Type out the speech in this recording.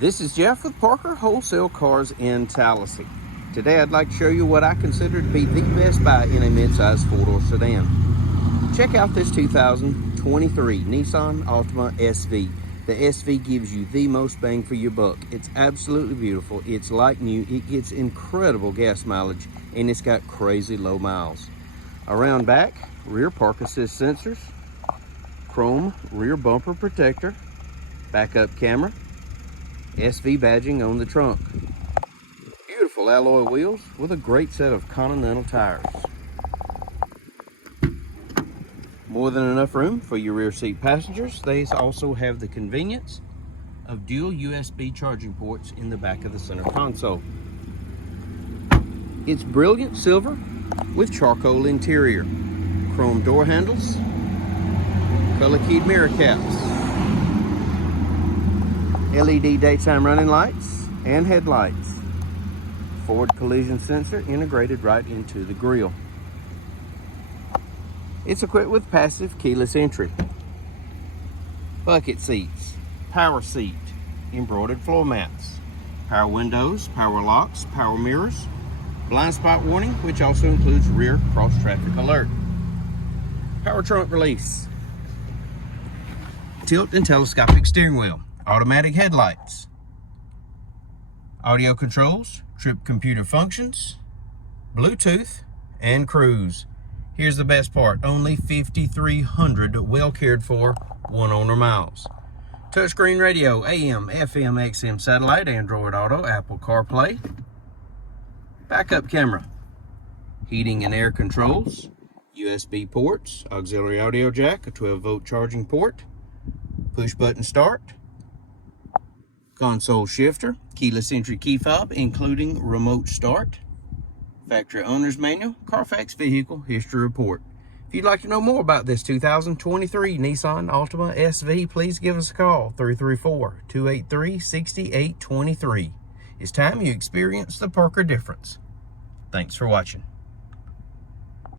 This is Jeff with Parker Wholesale Cars in Tallassee. Today I'd like to show you what I consider to be the best buy in a midsize four-door sedan. Check out this 2023 Nissan Altima SV. The SV gives you the most bang for your buck. It's absolutely beautiful. It's like new. It gets incredible gas mileage and it's got crazy low miles. Around back, rear park assist sensors, chrome rear bumper protector, backup camera, SV badging on the trunk. Beautiful alloy wheels with a great set of Continental tires. More than enough room for your rear seat passengers. They also have the convenience of dual USB charging ports in the back of the center console. It's brilliant silver with charcoal interior, chrome door handles, color keyed mirror caps, LED daytime running lights and headlights, forward collision sensor integrated right into the grille. It's equipped with passive keyless entry, bucket seats, power seat, embroidered floor mats, power windows, power locks, power mirrors, blind spot warning, which also includes rear cross traffic alert, power trunk release, tilt and telescopic steering wheel, automatic headlights, audio controls, trip computer functions, Bluetooth, and cruise. Here's the best part, only 5,300 well cared for, one owner miles. Touchscreen radio, AM, FM, XM satellite, Android Auto, Apple CarPlay, backup camera, heating and air controls, USB ports, auxiliary audio jack, a 12-volt charging port, push button start, console shifter, keyless entry key fob, including remote start, factory owner's manual, Carfax vehicle history report. If you'd like to know more about this 2023 Nissan Altima SV, please give us a call, 334-283-6823. It's time you experience the Parker difference. Thanks for watching.